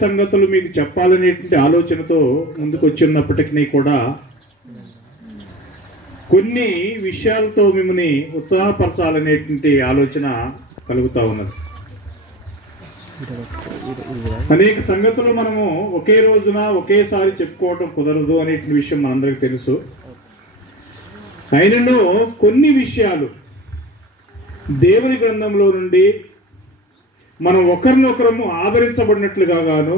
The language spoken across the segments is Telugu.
సంగతులు మీకు చెప్పాలనేటువంటి ఆలోచనతో ముందుకు వచ్చినప్పటికీ కూడా కొన్ని విషయాలతో మిమ్మల్ని ఉత్సాహపరచాలనేటువంటి ఆలోచన కలుగుతూ ఉన్నది. అనేక సంగతులు మనము ఒకే రోజున ఒకేసారి చెప్పుకోవటం కుదరదు అనేటువంటి విషయం మనందరికీ తెలుసు. అయినను కొన్ని విషయాలు దేవుని గ్రంథంలో నుండి మనం ఒకరినొకరము ఆదరించబడినట్లుగా గాను,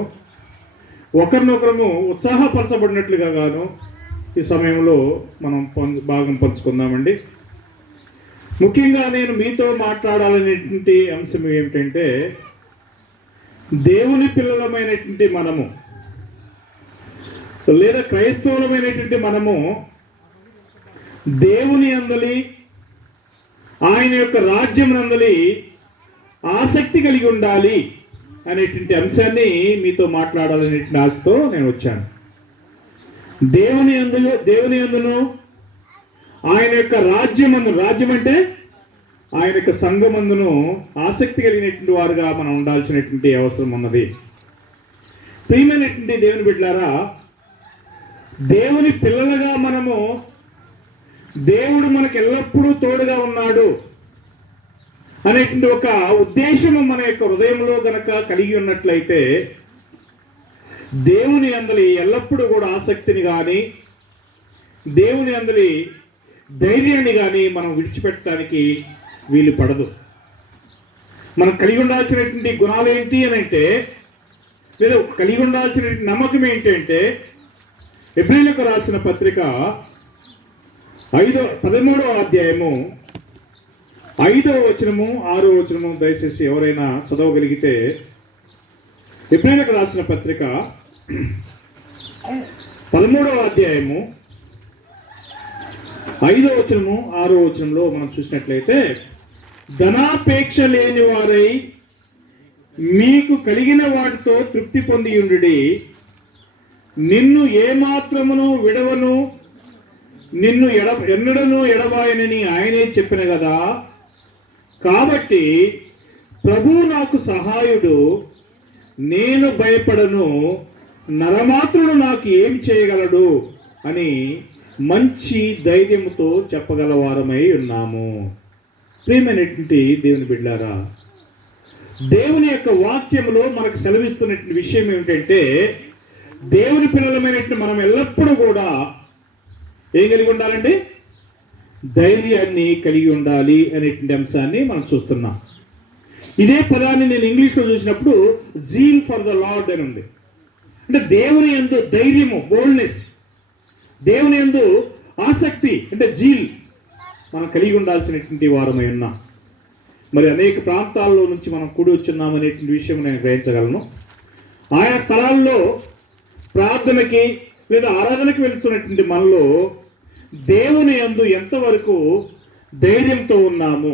ఒకరినొకరము ఉత్సాహపరచబడినట్లుగా గాను ఈ సమయంలో మనం భాగం పంచుకుందామండి. ముఖ్యంగా నేను మీతో మాట్లాడాలనేటువంటి అంశం ఏమిటంటే, దేవుని పిల్లలమైనటువంటి మనము లేదా క్రైస్తవులమైనటువంటి మనము దేవుని అందలి, ఆయన యొక్క రాజ్యం నందలి ఆసక్తి కలిగి ఉండాలి అనేటువంటి అంశాన్ని మీతో మాట్లాడాలనేటువంటి ఆశతో నేను వచ్చాను. దేవుని అందును ఆయన యొక్క రాజ్యం అంటే ఆయన యొక్క సంఘమందును ఆసక్తి కలిగినటువంటి వారుగా మనం ఉండాల్సినటువంటి అవసరం ఉన్నది. ప్రియమైనటువంటి దేవుని బిడ్డలారా, దేవుని పిల్లలుగా మనము దేవుడు మనకు ఎల్లప్పుడూ తోడుగా ఉన్నాడు అనేటువంటి ఒక ఉద్దేశము మన యొక్క హృదయంలో గనక కలిగి ఉన్నట్లయితే, దేవుని అందలి ఎల్లప్పుడూ కూడా ఆసక్తిని కానీ దేవుని అందలి ధైర్యాన్ని కానీ మనం విడిచిపెట్టడానికి వీలు పడదు. మనం కలిగి ఉండాల్సినటువంటి గుణాలు ఏంటి అని అంటే, లేదా కలిగి ఉండాల్సినటువంటి నమ్మకం ఏంటంటే, హెబ్రీయులకు రాసిన పత్రిక 13వ అధ్యాయము 5వ వచనము 6వ వచనము దయచేసి ఎవరైనా చదవగలిగితే, హెబ్రీయులకు రాసిన పత్రిక 13వ అధ్యాయము 5వ వచనము 6వ వచనంలో మనం చూసినట్లయితే, ధనాపేక్ష లేని వారై మీకు కలిగిన వాటితో తృప్తి పొంది ఉండుడి, నిన్ను ఏమాత్రమును విడవను, నిన్ను ఎన్నడను ఎడబాయనని ఆయనే చెప్పిన కదా. కాబట్టి ప్రభువు నాకు సహాయుడు, నేను భయపడను, నరమాత్రుడు నాకు ఏం చేయగలడు అని మంచి ధైర్యముతో చెప్పగలవారమై ఉన్నాము. ప్రియమైనటువంటి దేవుని బిడ్డలారా, దేవుని యొక్క వాక్యములో మనకు సెలవిస్తున్నటువంటి విషయం ఏమిటంటే, దేవుని పిల్లలమైనటువంటి మనం ఎల్లప్పుడూ కూడా ఏం కలిగి ఉండాలండి? ధైర్యాన్ని కలిగి ఉండాలి అనేటువంటి అంశాన్ని మనం చూస్తున్నాం. ఇదే పదాన్ని నేను ఇంగ్లీష్లో చూసినప్పుడు జీల్ ఫర్ ద లార్డ్ అని ఉంది. అంటే దేవుని యందు ధైర్యము, బోల్డ్నెస్, దేవుని యందు ఆసక్తి అంటే జీల్ మనం కలిగి ఉండాల్సినటువంటి వారమై ఉన్నాం. మరి అనేక ప్రాంతాల్లో నుంచి మనం కూడి వచ్చున్నాం అనేటువంటి విషయం నేను గ్రహించగలను. ఆయా స్థలాల్లో ప్రార్థనకి లేదా ఆరాధనకి వెళ్తున్నటువంటి మనలో దేవుని యందు ఎంతవరకు ధైర్యంతో ఉన్నాము,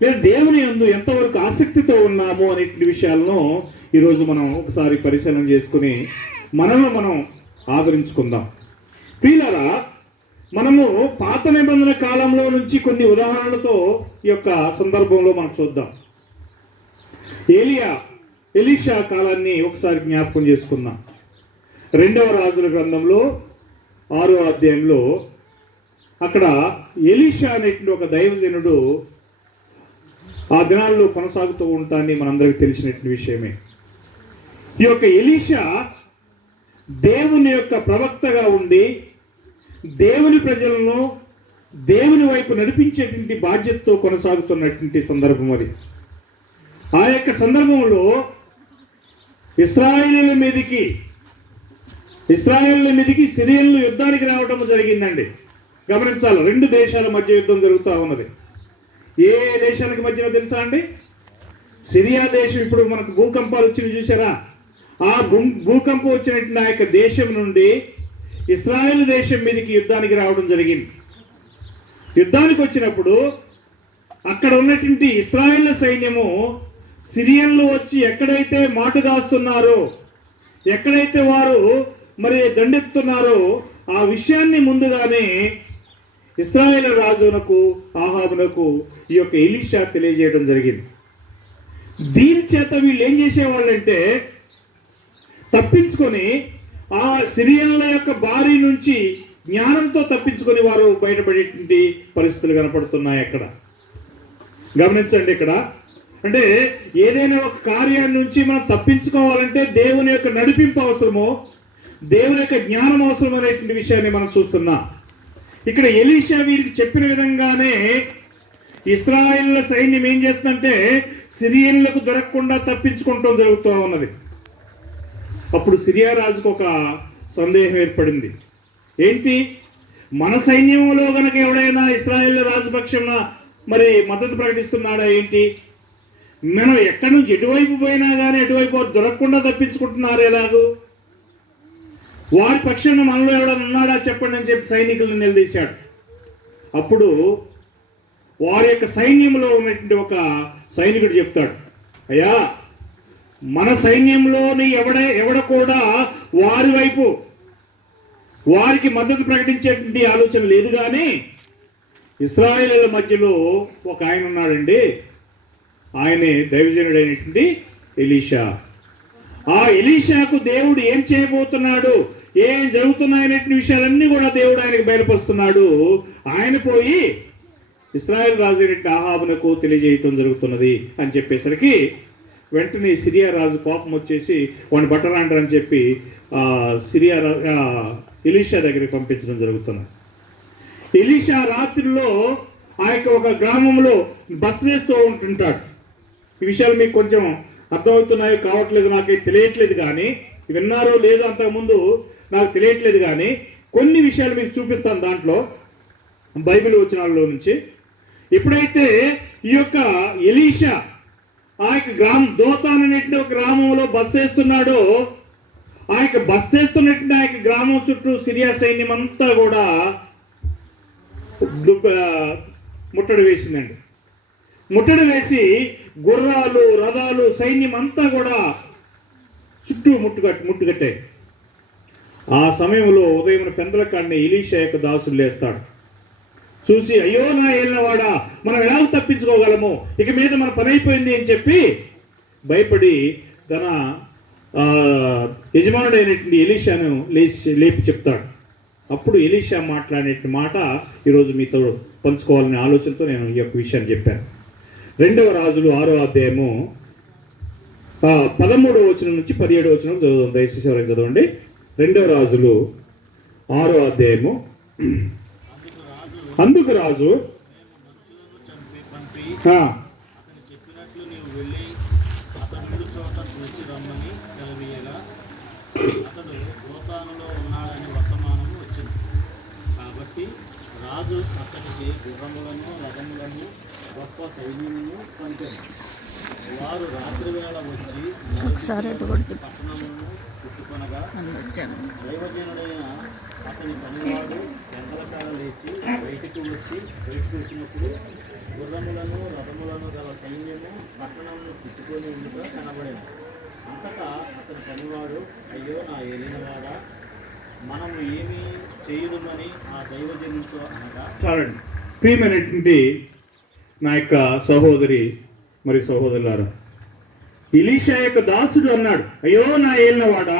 లేదా దేవుని యందు ఎంతవరకు ఆసక్తితో ఉన్నాము అనేటువంటి విషయాలను ఈరోజు మనం ఒకసారి పరిశీలన చేసుకుని మనల్ని మనం ఆదరించుకుందాం. ప్రియులారా, మనము పాత నిబంధన కాలంలో నుంచి కొన్ని ఉదాహరణలతో ఈ యొక్క సందర్భంలో మనం చూద్దాం. ఎలీషా కాలాన్ని ఒకసారి జ్ఞాపకం చేసుకుందాం. 2వ రాజుల గ్రంథంలో 6వ అధ్యాయంలో అక్కడ ఎలీషా అనేటువంటి ఒక దైవజనుడు ఆ దినాల్లో కొనసాగుతూ ఉంటాన్ని మనందరికీ తెలిసినటువంటి విషయమే. ఈ యొక్క ఎలీషా దేవుని యొక్క ప్రవక్తగా ఉండి దేవుని ప్రజలను దేవుని వైపు నడిపించేటువంటి బాధ్యతతో కొనసాగుతున్నటువంటి సందర్భం అది. ఆ యొక్క సందర్భంలో ఇశ్రాయేలీయుల మీదికి సిరియన్లు యుద్ధానికి రావడం జరిగిందండి. గమనించాలి, 2 దేశాల మధ్య యుద్ధం జరుగుతూ ఉన్నది. ఏ దేశానికి మధ్యలో తెలుసా అండి? సిరియా దేశం. ఇప్పుడు మనకు భూకంపాలు వచ్చినవి చూసారా? ఆ భూకంపం వచ్చినటువంటి ఆ యొక్క దేశం నుండి ఇశ్రాయేల్ దేశం మీదకి యుద్ధానికి రావడం జరిగింది. యుద్ధానికి వచ్చినప్పుడు అక్కడ ఉన్నటువంటి ఇశ్రాయేల్ సైన్యము సిరియన్లు వచ్చి ఎక్కడైతే మాటుగాస్తున్నారో, ఎక్కడైతే వారు మరి దండెత్తున్నారో ఆ విషయాన్ని ముందుగానే ఇశ్రాయేలు రాజునకు ఆహాబునకు ఈ యొక్క ఎలీషా తెలియజేయడం జరిగింది. దీని చేత వీళ్ళు ఏం చేసేవాళ్ళంటే, తప్పించుకొని ఆ సిరియన్ల యొక్క బారి నుంచి జ్ఞానంతో తప్పించుకొని వారు బయటపడేటువంటి పరిస్థితులు కనపడుతున్నాయి అక్కడ. గమనించండి, ఇక్కడ అంటే ఏదైనా ఒక కార్యాన్ని నుంచి మనం తప్పించుకోవాలంటే దేవుని యొక్క నడిపింపు అవసరమో, దేవుని యొక్క జ్ఞానం అవసరం అనేటువంటి విషయాన్ని మనం చూస్తున్నాం. ఇక్కడ ఎలీషా వీరికి చెప్పిన విధంగానే ఇశ్రాయేలు సైన్యం ఏం చేస్తుందంటే సిరియన్లకు దొరకకుండా తప్పించుకుంటూ జరుగుతూ ఉన్నది. అప్పుడు సిరియా రాజుకు ఒక సందేహం ఏర్పడింది. ఏంటి, మన సైన్యంలో గనక ఎవడైనా ఇశ్రాయేల్ రాజపక్షంన మరి మద్దతు ప్రకటిస్తున్నాడా ఏంటి, మనం ఎక్కడి నుంచి ఎటువైపు పోయినా కానీ ఎటువైపు దొరకకుండా తప్పించుకుంటున్నారు ఎలాగూ, వారి పక్షాన మనలో ఎవడన్నా ఉన్నాడా చెప్పండి అని చెప్పి సైనికులను నిలదీశాడు. అప్పుడు వారి యొక్క సైన్యంలో ఉన్నటువంటి ఒక సైనికుడు చెప్తాడు, అయ్యా మన సైన్యంలోని ఎవడ కూడా వారి వైపు వారికి మద్దతు ప్రకటించేటువంటి ఆలోచన లేదు, కానీ ఇశ్రాయేలుల మధ్యలో ఒక ఆయన ఉన్నాడండి, ఆయనే దైవజనుడైనటువంటి ఎలీషా. ఆ ఎలీషాకు దేవుడు ఏం చేయబోతున్నాడు, ఏం జరుగుతున్నాయనేటువంటి విషయాలన్నీ కూడా దేవుడు ఆయనకు బయలుపరుస్తున్నాడు. ఆయన పోయి ఇశ్రాయేల్ రాజు అయినటువంటి ఆహాబునకు తెలియజేయటం జరుగుతున్నది అని చెప్పేసరికి వెంటనే సిరియా రాజు కోపం వచ్చేసి వాడిని బట్టరాంటారని చెప్పి ఎలీషా దగ్గరికి పంపించడం జరుగుతున్నది. ఎలీషా రాత్రిలో ఆ యొక్క ఒక గ్రామంలో బస చేస్తూ ఉంటుంటాడు. ఈ విషయాలు మీకు కొంచెం అర్థమవుతున్నాయో కావట్లేదు, నాకైతే తెలియట్లేదు, కానీ విన్నారో లేదో అంతకుముందు నాకు తెలియట్లేదు, కానీ కొన్ని విషయాలు మీకు చూపిస్తాను దాంట్లో బైబిల్ వచనాల్లో నుంచి. ఎప్పుడైతే ఈ యొక్క ఎలీషా ఆ యొక్క దోతాన్ అనేటువంటి ఒక గ్రామంలో బస చేస్తున్నాడో, ఆ యొక్క బస చేస్తున్నటువంటి ఆ యొక్క గ్రామం చుట్టూ సిరియా సైన్యం అంతా కూడా ముట్టడి వేసిందండి. ముట్టడి వేసి గుర్రాలు, రథాలు, సైన్యం అంతా కూడా చుట్టూ ముట్టుకట్టాయి. ఆ సమయంలో ఉదయం పెందల కాడిని ఎలీషా యొక్క దాసులు లేస్తాడు. చూసి, అయ్యో నా ఏలినవాడా, మనం ఎలా తప్పించుకోగలము, ఇక మీద మన పని అయిపోయింది అని చెప్పి భయపడి తన యజమానుడైనటువంటి ఎలీషాను లేపి చెప్తాడు. అప్పుడు ఎలీషా మాట్లాడే మాట ఈరోజు మీతో పంచుకోవాలనే ఆలోచనతో నేను ఈ యొక్క విషయాన్ని చెప్పాను. 2వ రాజులు 6వ అధ్యాయము 13వ వచనం నుంచి 17వ వచనం చదువుదాం. దయచేసి ఎవరైనా చదవండి. 2వ రాజులు 6వ అధ్యాయము. అందుకు రాజు రాజు అక్కడికి గుర్రములను, రథములను, గొప్ప సైన్యమును పంపారు. వారు రాత్రి వేళ వచ్చి పట్టణములను చుట్టుకొనగా దైవజనుడైన అతని పనివాడు గంటలకాడ లేచి బయటికి వచ్చినప్పుడు గుర్రములను, రథములను గల సైన్యము పట్టణమును చుట్టుకొని ఉండుట కనబడింది. అంతటా అతని పనివాడు, అయ్యో నా ఏలినవాడా, మనము ఏమి చేయదుమని ఆ దైవజనుడితో అనగా. చాలండి. ప్రియమైనటువంటి నా యొక్క సహోదరి మరి సహోదరులారా, ఎలీషా యొక్క దాసుడు అన్నాడు, అయ్యో నా ఏలినవాడా,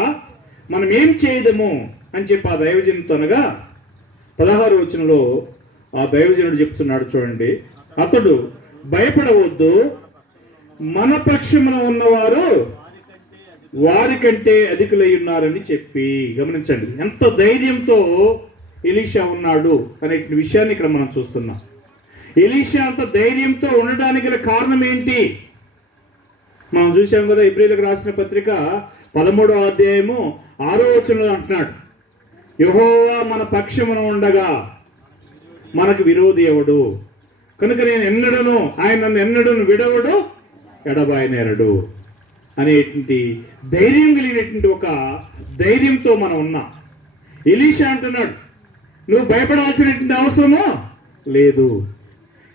మనం ఏం చేయదము అని చెప్పి ఆ దైవజనుడితో అనగా 16వ వచనంలో ఆ దైవజనుడు చెప్తున్నాడు చూడండి. అతడు, భయపడవద్దు, మన పక్షమున ఉన్నవారు వారికంటే అధికులై ఉన్నారని చెప్పి. గమనించండి ఎంత ధైర్యంతో ఎలీషా ఉన్నాడు అనే విషయాన్ని ఇక్కడ మనం చూస్తున్నాం. ఎలీషా అంత ధైర్యంతో ఉండడానికి గల కారణం ఏంటి మనం చూసాం కదా. హెబ్రీయులకు రాసిన పత్రిక 13వ అధ్యాయము 6వ వచనంలో అంటున్నాడు, యెహోవా మన పక్షమున ఉండగా మనకు విరోధి ఎవడు, కనుక ఆయన నన్ను ఎన్నడను విడవడు, ఎడబాయనేరడు అనేటువంటి ధైర్యం కలిగినటువంటి ఒక ధైర్యంతో మనం ఉన్నాం. ఎలీషా అంటున్నాడు, నువ్వు భయపడాల్సినటువంటి అవసరమో లేదు,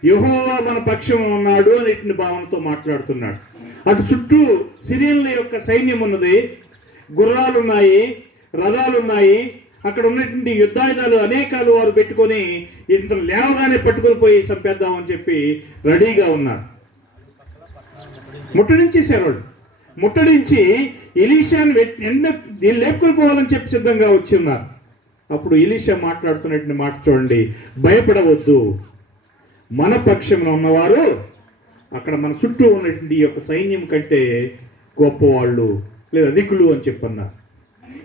యెహోవా మన పక్షం ఉన్నాడు అనేటువంటి భావనతో మాట్లాడుతున్నాడు. అటు చుట్టూ సిరియన్ల యొక్క సైన్యం ఉన్నది, గుర్రాలు ఉన్నాయి, రథాలు ఉన్నాయి, అక్కడ ఉన్నటువంటి యుద్ధాయుధాలు అనేకాలు వారు పెట్టుకొని ఇంత లేవగానే పట్టుకొని పోయి చంపేద్దామని చెప్పి రెడీగా ఉన్నారు. ముట్టడించేశారు వాళ్ళు. ముట్టడించి ఎలీషాను లేపుకొని పోవాలని చెప్పి సిద్ధంగా వచ్చి ఉన్నారు. అప్పుడు ఎలీషా మాట్లాడుతున్నటువంటి మాట చూడండి, భయపడవద్దు, మన పక్షమున ఉన్నవారు అక్కడ మన చుట్టూ ఉన్నటువంటి ఈ యొక్క సైన్యం కంటే గొప్పవాళ్ళు లేదా అధికులు అని చెప్పన్నారు.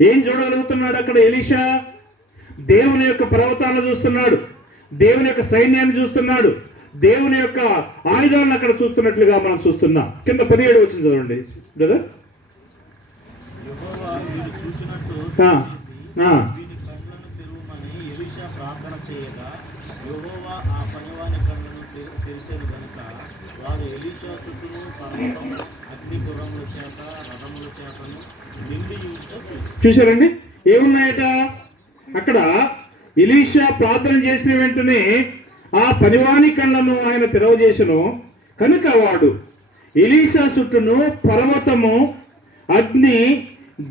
ఏం చూడగలుగుతున్నాడు అక్కడ ఎలీషా? దేవుని యొక్క పర్వతాలను చూస్తున్నాడు, దేవుని యొక్క సైన్యాన్ని చూస్తున్నాడు, దేవుని యొక్క ఆయుధాలను అక్కడ చూస్తున్నట్లుగా మనం చూస్తున్నాం. కింద 17 వచ్చింది చదవండి బ్రదర్. యెహోవా వీరు చూచినట్టు ఆ, ఆ. వీని కళ్ళను తెరువమని ఎలీషా ప్రార్థన చేయగా యెహోవా ఆ పనివాని కళ్ళను తెరిసేది కనుక వారు ఎలీషా చుట్టూను పర్వతం అగ్ని గుర్రముల చేత రథముల చేతను నిండి చూశారండి ఏమున్నాయట అక్కడ? ఎలీషా ప్రార్థన చేసిన వెంటనే ఆ పనివాని కళ్ళను ఆయన తెరవజేసను కనుక వాడు ఎలీషా చుట్టూను పర్వతము అగ్ని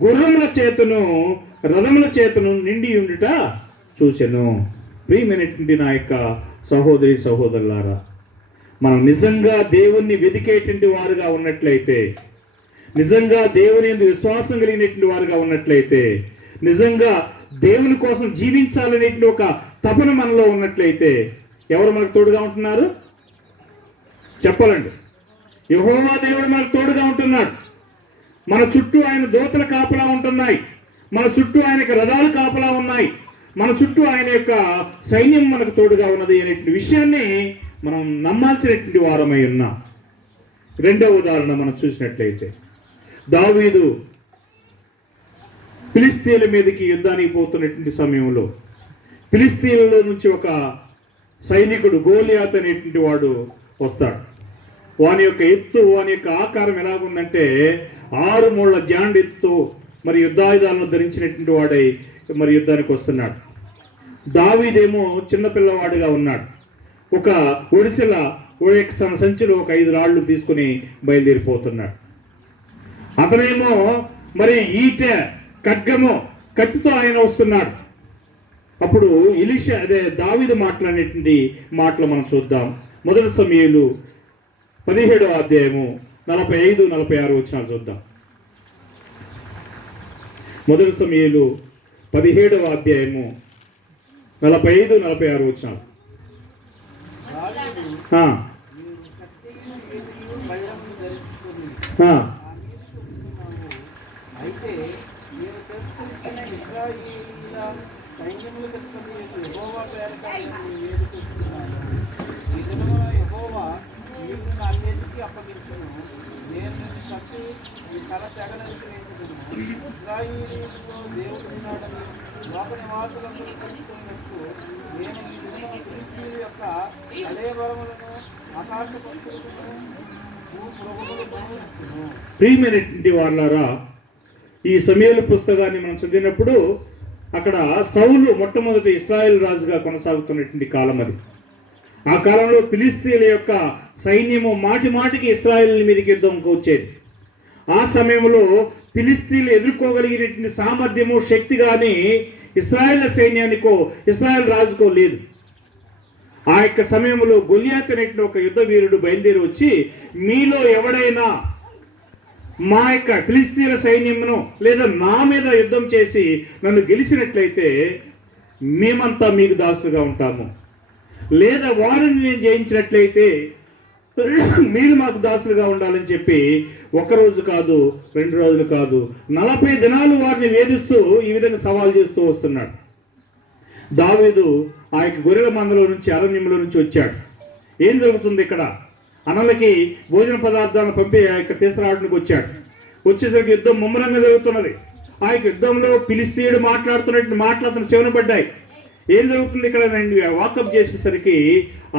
గుర్రముల చేతను రథముల చేతను నిండి ఉండుట చూసెను. ప్రియమైనటువంటి నా యొక్క సహోదరి సహోదరులారా, మనం నిజంగా దేవుణ్ణి వెతికేటువంటి వారుగా ఉన్నట్లయితే, నిజంగా దేవుని యందు విశ్వాసం కలిగినటువంటి వారుగా ఉన్నట్లయితే, నిజంగా దేవుని కోసం జీవించాలనేటువంటి ఒక తపన మనలో ఉన్నట్లయితే ఎవరు మనకు తోడుగా ఉంటున్నారు చెప్పాలండి? యెహోవా దేవుడు మనకు తోడుగా ఉంటున్నాడు. మన చుట్టూ ఆయన దూతల కాపలా ఉంటున్నాయి, మన చుట్టూ ఆయనకు రథాలు కాపలా ఉన్నాయి, మన చుట్టూ ఆయన యొక్క సైన్యం మనకు తోడుగా ఉన్నది అనేటువంటి విషయాన్ని మనం నమ్మాల్సినటువంటి వారమై ఉన్నాం. రెండవ ఉదాహరణ మనం చూసినట్లయితే, దావీదు ఫిలిస్తీన్ల మీదకి యుద్ధానికి పోతున్నటువంటి సమయంలో ఫిలిస్తీన్లలో నుంచి ఒక సైనికుడు గోలియాత్ అనేటువంటి వాడు వస్తాడు. వాని యొక్క ఎత్తు, వాని యొక్క ఆకారం ఎలాగుందంటే 6 మూళ్ళ జాండ్ ఎత్తు, మరి యుద్ధాయుధాలను ధరించినటువంటి వాడై మరి యుద్ధానికి వస్తున్నాడు. దావీదేమో చిన్నపిల్లవాడిగా ఉన్నాడు. ఒక ఒడిసెల సంచిలో ఒక 5 రాళ్ళు తీసుకుని బయలుదేరిపోతున్నాడు. అతనేమో మరి ఈట ఖడ్గము కత్తితో ఆయన వస్తున్నాడు. అప్పుడు ఎలీషా దావీదు మాట్లాడినటువంటి మాటలు మనం చూద్దాం. మొదటి సమూయేలు 17వ అధ్యాయము 45-46 వచనాలు చూద్దాం. మొదటి సమూయేలు 17వ అధ్యాయము 45-46 వచనాలు. అయితే నేను తెలుసుకుంటున్న ఇశ్రాయేలీయుల సైన్యములు కట్టుకుని యెహోవా పేరట నేను వేడుకుంటున్నాను. ఈ దినమున యెహోవా నిన్ను నా చేతికి అప్పగించును. నేను నిన్ను చంపి ఈ తల తెగనరికి వేసేదను. ఇశ్రాయేలీయులలో దేవుడు ఉన్నాడని లోక నివాసులందరూ తెలుసుకున్నట్టు నేను ఈ దినమున ఫిలిష్తీయుల యొక్క కళేబరములను ఆకాశ పక్షులను భూమృగములను. ప్రియమైనటువంటి వాళ్ళారా, ఈ సమూయేలు పుస్తకాన్ని మనం చదివినప్పుడు అక్కడ సౌలు మొట్టమొదటి ఇశ్రాయేల్ రాజుగా కొనసాగుతున్నటువంటి కాలం అది. ఆ కాలంలో ఫిలిస్తీన్ల యొక్క సైన్యము మాటి మాటికి ఇశ్రాయేల్ మీదకి యుద్ధంకు వచ్చేది. ఆ సమయంలో ఫిలిస్తీన్లు ఎదుర్కోగలిగినటువంటి సామర్థ్యము, శక్తి కానీ ఇశ్రాయేల్ సైన్యానికో ఇశ్రాయేల్ రాజుకో లేదు. ఆ యొక్క సమయంలో గొలియాతు అనేటువంటి ఒక యుద్ధ వీరుడు బయలుదేరి వచ్చి, మీలో ఎవడైనా మా యొక్క ఫిలిస్తీన్ల సైన్యమును లేదా నా మీద యుద్ధం చేసి నన్ను గెలిచినట్లయితే మేమంతా మీకు దాసులుగా ఉంటాము, లేదా వారిని నేను జయించినట్లయితే మీరు మాకు దాసులుగా ఉండాలని చెప్పి 1 రోజు కాదు, 2 రోజులు కాదు, 40 దినాలు వారిని వేధిస్తూ ఈ విధంగా సవాల్ చేస్తూ వస్తున్నాడు. దావీదు ఆ యొక్క గొర్రెల మందలో నుంచి, అరణ్యంలో నుంచి వచ్చాడు. ఏం జరుగుతుంది ఇక్కడ? అన్నలకి భోజన పదార్థాలను పంపి ఆ యొక్క తీసుకురావడానికి వచ్చాడు. వచ్చేసరికి యుద్ధం ముమ్మరంగా జరుగుతున్నది. ఆ యొక్క యుద్ధంలో ఫిలిస్తీయుడు మాట్లాడుతున్నటువంటి మాటలు అతను చెవిన పడ్డాయి. ఏం జరుగుతుంది ఇక్కడ? నేను వాకప్ చేసేసరికి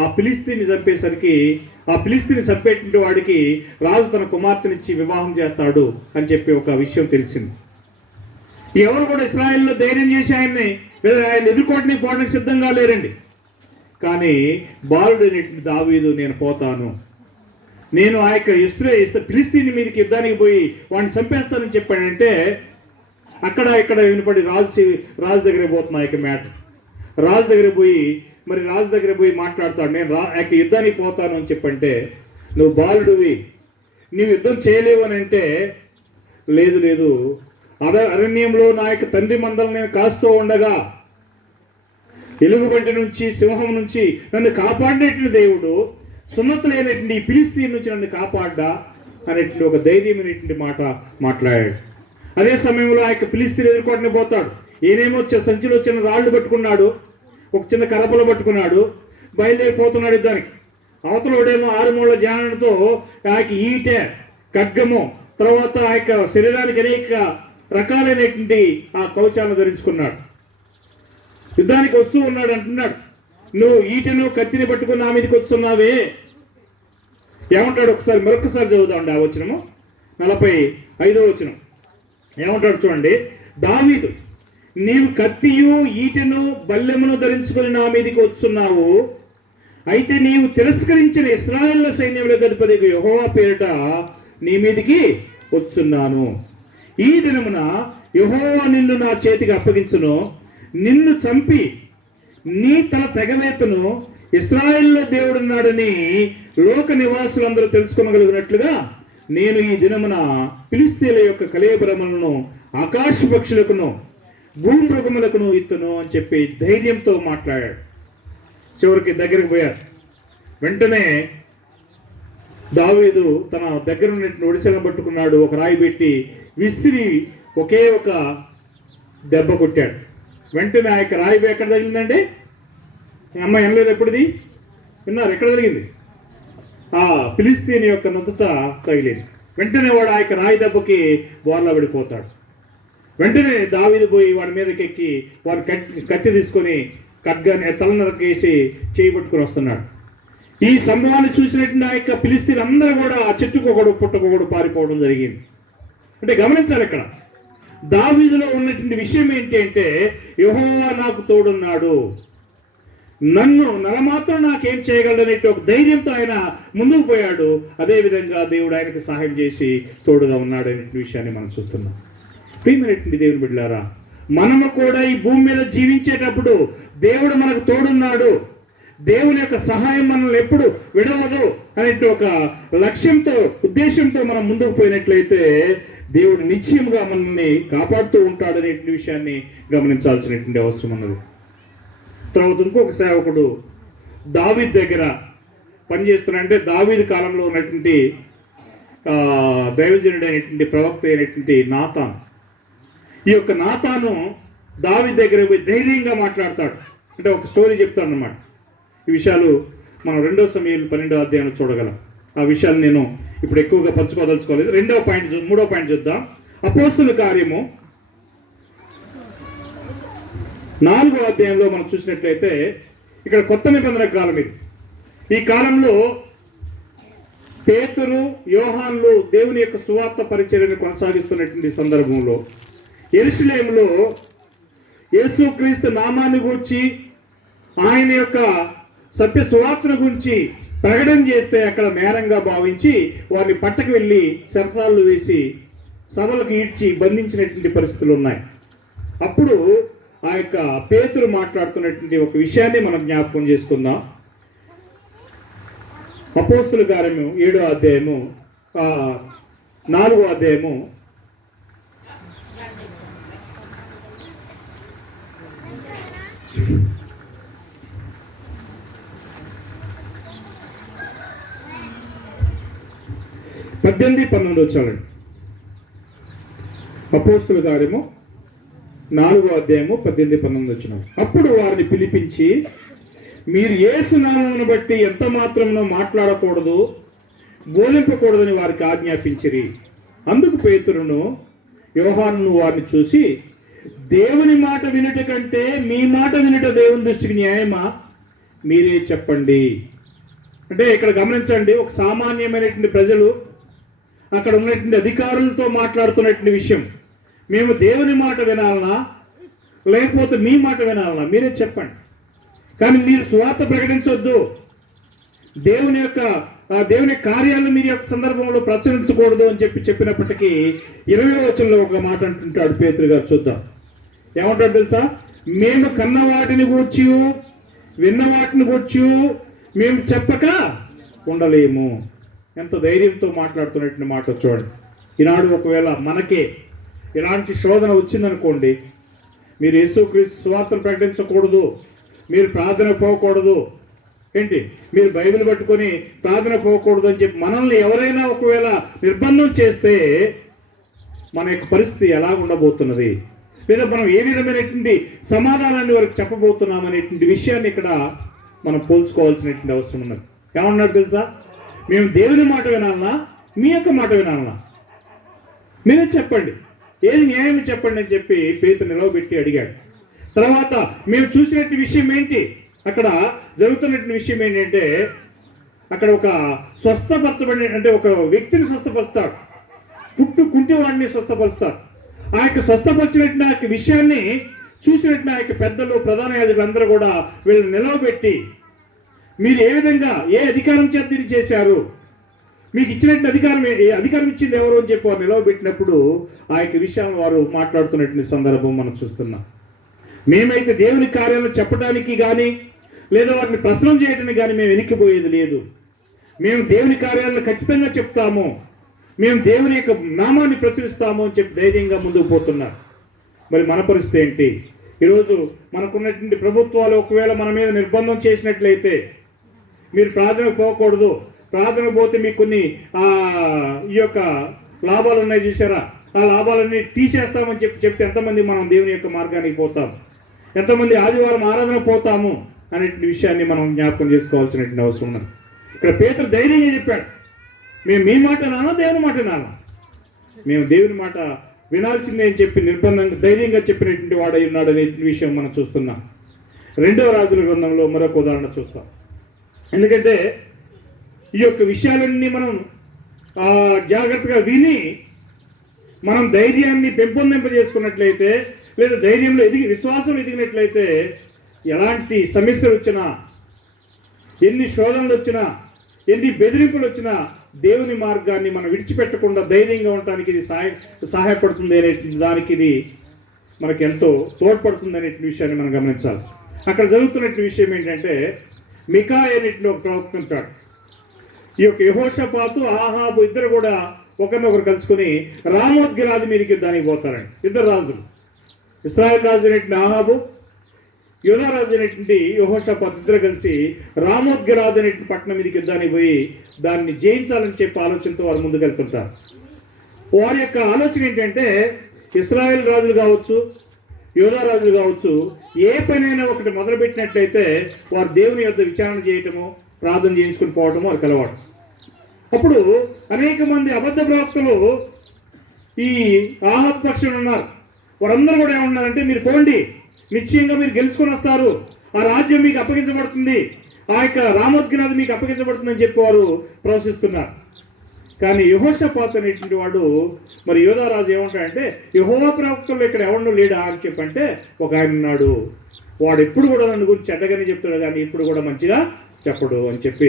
ఆ ఫిలిస్తీని చంపేసరికి, ఆ ఫిలిస్తీని చంపేటువంటి వాడికి రాజు తన కుమార్తెనిచ్చి వివాహం చేస్తాడు అని చెప్పి ఒక విషయం తెలిసింది. ఎవరు కూడా ఇశ్రాయేల్లో ధైర్యం చేసి ఆయన ఎదుర్కోవడానికి పోవడానికి సిద్ధంగా లేరండి. కానీ బాలుడైనటువంటి దావీదు, నేను పోతాను, నేను ఆ యొక్క ఫిలిస్తీని మీదకి యుద్ధానికి పోయి వాడిని చంపేస్తానని చెప్పాడంటే అక్కడ ఇక్కడ వినపడి రాజు దగ్గర పోతున్నా యొక్క మ్యాటర్. రాజు దగ్గర పోయి మాట్లాడతాడు. నేను యొక్క యుద్ధానికి పోతాను అని చెప్పంటే, నువ్వు బాలుడివి, నీవు యుద్ధం చేయలేవు అని అంటే లేదు లేదు, అరణ్యంలో నా యొక్క తండ్రి మందలను నేను కాస్తూ ఉండగా ఎలుగుబంటి నుంచి, సింహం నుంచి నన్ను కాపాడినటువంటి దేవుడు సున్నత లేనటువంటి ఈ ఫిలిస్తీన్ నుంచి నన్ను కాపాడ్డా అనేటువంటి ఒక ధైర్యమైనటువంటి మాట మాట్లాడాడు. అదే సమయంలో ఆ యొక్క ఫిలిస్తీన్ ఎదుర్కోవడానికి పోతాడు. ఈయనేమో సంచిలో చిన్న రాళ్ళు పట్టుకున్నాడు, ఒక చిన్న కరపలు పట్టుకున్నాడు, బయలుదేరిపోతున్నాడు యుద్ధానికి. అవతలోడేమో 6 మూల జ్ఞానంతో ఆ యొక్క ఈటె, ఖడ్గము, తర్వాత ఆ యొక్క శరీరానికి అనేక రకాలైనటువంటి ఆ కవచాలను ధరించుకున్నాడు. యుద్ధానికి వస్తూ ఉన్నాడు. అంటున్నాడు, నువ్వు ఈటెను కత్తిని పట్టుకుని నా మీదకి వస్తున్నావే. ఏమంటాడు ఒకసారి మరొకసారి చదువుదామండి ఆ వచనము, 45వ వచనం. ఏమంటాడు చూడండి, దావీదు, నీవు కత్తియు ఈటెను బల్లెమును ధరించుకొని నా మీదకి వస్తున్నావు. అయితే నీవు తిరస్కరించిన ఇశ్రాయేలు సైన్యముల అధిపతి యెహోవా పేరిట నీ మీదికి వచ్చున్నాను. ఈ దినమున యెహోవా నిన్ను నా చేతికి అప్పగించును. నిన్ను చంపి నీ తల తెగవేతను ఇశ్రాయేల్లో దేవుడున్నాడని లోక నివాసులందరూ తెలుసుకోగలిగినట్లుగా నేను ఈ దినమున ఫిలిస్తీన్ల యొక్క కళేబరములను ఆకాశ పక్షులకును భూమి మృగములకును ఇత్తును అని చెప్పి ధైర్యంతో మాట్లాడాడు. చివరికి దగ్గరికి పోయారు. వెంటనే దావీదు తన దగ్గర ఉన్నటువంటి ఒడిసెలను పట్టుకున్నాడు, ఒక రాయి పెట్టి విసిరి ఒకే ఒక దెబ్బ కొట్టాడు. వెంటనే ఆ యొక్క రాయి ఎక్కడ తగిలిందండి? అమ్మాయి వినలేదు ఎప్పుడుది? విన్నారు? ఎక్కడ జరిగింది? ఆ ఫిలిస్తీన్ యొక్క నుదుట తగిలింది. వెంటనే వాడు ఆ యొక్క రాయి దెబ్బకి బోర్లా పడిపోతాడు. వెంటనే దావీదు పోయి వాడి మీదకి ఎక్కి వాడి కత్తి తీసుకొని ఖడ్గాన్ని తలనరకేసి చేయి పట్టుకుని వస్తున్నాడు. ఈ సంభవాన్ని చూసినట్టు ఆ యొక్క ఫిలిస్తీన్ అందరూ కూడా ఆ చెట్టుకొకడు పుట్టకొకడు పారిపోవడం జరిగింది. అంటే గమనించాలి, ఇక్కడ దావీదులో ఉన్నటువంటి విషయం ఏంటి అంటే, యెహోవా నాకు తోడున్నాడు, నన్ను నరమాత్రం నాకేం చేయగలడనే ఒక ధైర్యంతో ఆయన ముందుకు పోయాడు. అదేవిధంగా దేవుడు ఆయనకు సహాయం చేసి తోడుగా ఉన్నాడు అనే విషయాన్ని మనం చూస్తున్నాం. ప్రియమైనటువంటి దేవుని బిడ్డలారా, మనము కూడా ఈ భూమి మీద జీవించేటప్పుడు దేవుడు మనకు తోడున్నాడు, దేవుని యొక్క సహాయం మనల్ని ఎప్పుడు విడవదు అనే ఒక లక్ష్యంతో, ఉద్దేశంతో మనం ముందుకు పోయినట్లయితే దేవుడు నిశ్చయంగా మనల్ని కాపాడుతూ ఉంటాడు అనే విషయాన్ని గమనించాల్సినటువంటి అవసరం ఉన్నది. తర్వాత ఇంకొక సేవకుడు దావీదు దగ్గర పనిచేస్తున్నా, అంటే దావీదు కాలంలో ఉన్నటువంటి దైవజనుడు అయినటువంటి ప్రవక్త అయినటువంటి నాతాను. ఈ యొక్క నాతాను దావీదు దగ్గర పోయి ధైర్యంగా మాట్లాడతాడు. అంటే ఒక స్టోరీ చెప్తాడు అన్నమాట. ఈ విషయాలు మనం 2 సమూయేలు 12వ అధ్యాయంలో చూడగలం. ఆ విషయాలు నేను ఇప్పుడు ఎక్కువగా పంచుకోదలుచుకోలేదు. 3వ పాయింట్ చూద్దాం. అపోస్తుల కార్యము 4వ అధ్యాయంలో మనం చూసినట్లయితే ఇక్కడ కొత్త నిబంధన కాలం ఇది. ఈ కాలంలో పేతురు, యోహాన్లు దేవుని యొక్క సువార్త పరిచర్యను కొనసాగిస్తున్నటువంటి సందర్భంలో యెరూషలేములో యేసుక్రీస్తు నామాన్ని గూర్చి, ఆయన యొక్క సత్య సువార్తను గురించి ప్రకటన చేస్తే అక్కడ నేరంగా భావించి వారిని పట్టకు వెళ్ళి సరసాలు వేసి సభలకు ఈడ్చి బంధించినటువంటి పరిస్థితులు ఉన్నాయి. అప్పుడు ఆ యొక్క పేతురు మాట్లాడుతున్నటువంటి ఒక విషయాన్ని మనం జ్ఞాపకం చేసుకుందాం. అపోస్తుల కార్యము 7వ అధ్యాయము 4వ అధ్యాయము 18-19 వచ్చాడండి. అపోస్తుల కార్యము 4వ అధ్యాయము 18-19 వచ్చినాం. అప్పుడు వారిని పిలిపించి, మీరు యేసు నామమును బట్టి ఎంత మాత్రమునో మాట్లాడకూడదు, బోధింపకూడదని వారికి ఆజ్ఞాపించిరి. అందుకు పేతురును యోహానును వారిని చూసి, దేవుని మాట వినుట కంటే మీ మాట వినుట దేవుని దృష్టికి న్యాయమా? మీరే చెప్పండి. అంటే ఇక్కడ గమనించండి, ఒక సామాన్యమైనటువంటి ప్రజలు అక్కడ ఉన్నటువంటి అధికారులతో మాట్లాడుతున్నటువంటి విషయం. మేము దేవుని మాట వినాలనా లేకపోతే మీ మాట వినాలనా? మీరే చెప్పండి. కానీ మీరు సువార్త ప్రకటించొద్దు, దేవుని కార్యాలను మీరు యొక్క సందర్భంలో ప్రచురించకూడదు అని చెప్పినప్పటికీ 20వ వచనంలో ఒక మాట అంటుంటాడు పేతురు గారు. చూద్దాం ఏమంటాడు తెలుసా? మేము కన్న వాటిని గూర్చి, విన్న వాటిని గూర్చి మేము చెప్పక ఉండలేము. ఎంత ధైర్యంతో మాట్లాడుతున్నటువంటి మాట చూడండి. ఈనాడు ఒకవేళ మనకే ఇలాంటి శోధన వచ్చిందనుకోండి, మీరు యేసుక్రీస్తు సువార్తను ప్రకటించకూడదు, మీరు ప్రార్థన పోకూడదు, ఏంటి మీరు బైబిల్ పట్టుకొని ప్రార్థన పోకూడదు అని చెప్పి మనల్ని ఎవరైనా ఒకవేళ నిర్బంధం చేస్తే మన యొక్క పరిస్థితి ఎలా ఉండబోతున్నది, లేదా మనం ఏ విధమైనటువంటి సమాధానాన్ని వారికి చెప్పబోతున్నాం అనేటువంటి విషయాన్ని ఇక్కడ మనం పోల్చుకోవాల్సినటువంటి అవసరం ఉన్నది. ఏమన్నాడు తెలుసా? మేము దేవుని మాట వినాలనా, మీ యొక్క మాట వినాలనా, మీరే చెప్పండి, ఏది న్యాయం చెప్పండి అని చెప్పి పేతురు నిలవబెట్టి అడిగాడు. తర్వాత మేము చూసినట్టు విషయం ఏంటి, అక్కడ జరుగుతున్నటువంటి విషయం ఏంటంటే, అక్కడ ఒక స్వస్థపరచబడిన అంటే ఒక వ్యక్తిని స్వస్థపరుస్తాడు, కుంటివాడిని స్వస్థపరుస్తాడు. ఆ యొక్క స్వస్థపరిచినట్టు ఆ యొక్క విషయాన్ని చూసినట్టు ఆ యొక్క పెద్దలు, ప్రధాన యాజకులు అందరూ కూడా వీళ్ళని నిలవబెట్టి, మీరు ఏ విధంగా ఏ అధికారం చేత దీన్ని చేశారు, మీకు ఇచ్చినట్టు అధికారం ఇచ్చింది ఎవరు అని చెప్పి వారు నిలవబెట్టినప్పుడు ఆ యొక్క విషయాన్ని వారు మాట్లాడుతున్నటువంటి సందర్భం మనం చూస్తున్నాం. మేమైతే దేవుని కార్యాలను చెప్పడానికి కానీ లేదా వారిని ప్రశ్న చేయడానికి కానీ మేము వెనక్కిపోయేది లేదు. మేము దేవుని కార్యాలను ఖచ్చితంగా చెప్తాము, మేము దేవుని యొక్క నామాన్ని ప్రచురిస్తాము అని చెప్పి ధైర్యంగా ముందుకు పోతున్నారు. మరి మన పరిస్థితి ఏంటి? ఈరోజు మనకున్నటువంటి ప్రభుత్వాలు ఒకవేళ మన మీద నిర్బంధం చేసినట్లయితే, మీరు ప్రార్థనకు పోకూడదు, ప్రార్థనకు పోతే మీకు కొన్ని ఈ యొక్క లాభాలు ఉన్నాయి చూసారా, ఆ లాభాలన్నీ తీసేస్తామని చెప్తే ఎంతమంది మనం దేవుని యొక్క మార్గానికి పోతాం, ఎంతమంది ఆదివారం ఆరాధన పోతాము అనేటువంటి విషయాన్ని మనం జ్ఞాపకం చేసుకోవాల్సినటువంటి అవసరం ఉన్నది. ఇక్కడ పేతురు ధైర్యంగా చెప్పాడు, మేము మీ మాట నానా దేవుని మాట నానా, మేము దేవుని మాట వినాల్సిందే అని చెప్పి నిర్బంధంగా ధైర్యంగా చెప్పినటువంటి వాడై ఉన్నాడు అనే విషయం మనం చూస్తున్నాం. 2వ రాజుల గ్రంథంలో మరొక ఉదాహరణ చూస్తాం. ఎందుకంటే ఈ యొక్క విషయాలన్నీ మనం జాగ్రత్తగా విని మనం ధైర్యాన్ని పెంపొందింపజేసుకున్నట్లయితే, లేదా ధైర్యంలో విశ్వాసం ఎదిగినట్లయితే, ఎలాంటి సమస్యలు వచ్చినా, ఎన్ని శోధనలు వచ్చినా, ఎన్ని బెదిరింపులు వచ్చినా దేవుని మార్గాన్ని మనం విడిచిపెట్టకుండా ధైర్యంగా ఉండటానికి ఇది సహాయపడుతుంది అనే దానికి ఇది మనకి ఎంతో తోడ్పడుతుంది అనే విషయాన్ని మనం గమనించాలి. అక్కడ జరుగుతున్నటువంటి విషయం ఏంటంటే, మికాయా అనేటువంటి ఒక ప్రవక్త ఉంటాడు. ఈ యొక్క యెహోషాపాతు, ఆహాబు ఇద్దరు కూడా ఒకరినొకరు కలుసుకొని రామోత్గిలాది మీదకి యుద్ధానికి పోతారండి. ఇద్దరు రాజులు, ఇశ్రాయేల్ రాజు అనేటువంటి ఆహాబు, యూదా రాజు అనేటువంటి యెహోషాపాతు ఇద్దరు కలిసి రామోత్గిలాది అనేటువంటి పట్టణం మీదకి యుద్ధానికి పోయి దాన్ని జయించాలని చెప్పి ఆలోచనతో వారు ముందుకెళ్తుంటారు. వారి యొక్క ఆలోచన ఏంటంటే, ఇశ్రాయేల్ రాజులు కావచ్చు, యూదా రాజులు కావచ్చు, ఏ పనైనా ఒకటి మొదలుపెట్టినట్లయితే వారు దేవుని యొద్ద విచారణ చేయటము, ప్రార్థన చేయించుకుని పోవటము వారికి అలవాటు. అప్పుడు అనేక మంది అబద్ధ ప్రవక్తలు ఈ ఆహాబ్ పక్షులు ఉన్నారు. వారందరూ కూడా ఏమన్నారంటే, మీరు పోండి, నిశ్చయంగా మీరు గెలుచుకొని వస్తారు, ఆ రాజ్యం మీకు అప్పగించబడుతుంది, ఆ యొక్క రామోద్గినాథ్ మీకు అప్పగించబడుతుందని చెప్పి వారు ప్రవశిస్తున్నారు. కానీ యెహోషాపాతు అనేటువంటి వాడు, మరి యూదా రాజు ఏమంటాడంటే, యెహోవా ప్రవక్తలు ఇక్కడ ఎవరినూ లేడా అని చెప్పంటే, ఒక ఆయన ఉన్నాడు, వాడు ఎప్పుడు కూడా నన్ను గురించి చెడ్డగానే చెప్తాడు కానీ ఇప్పుడు కూడా మంచిగా చెప్పడు అని చెప్పి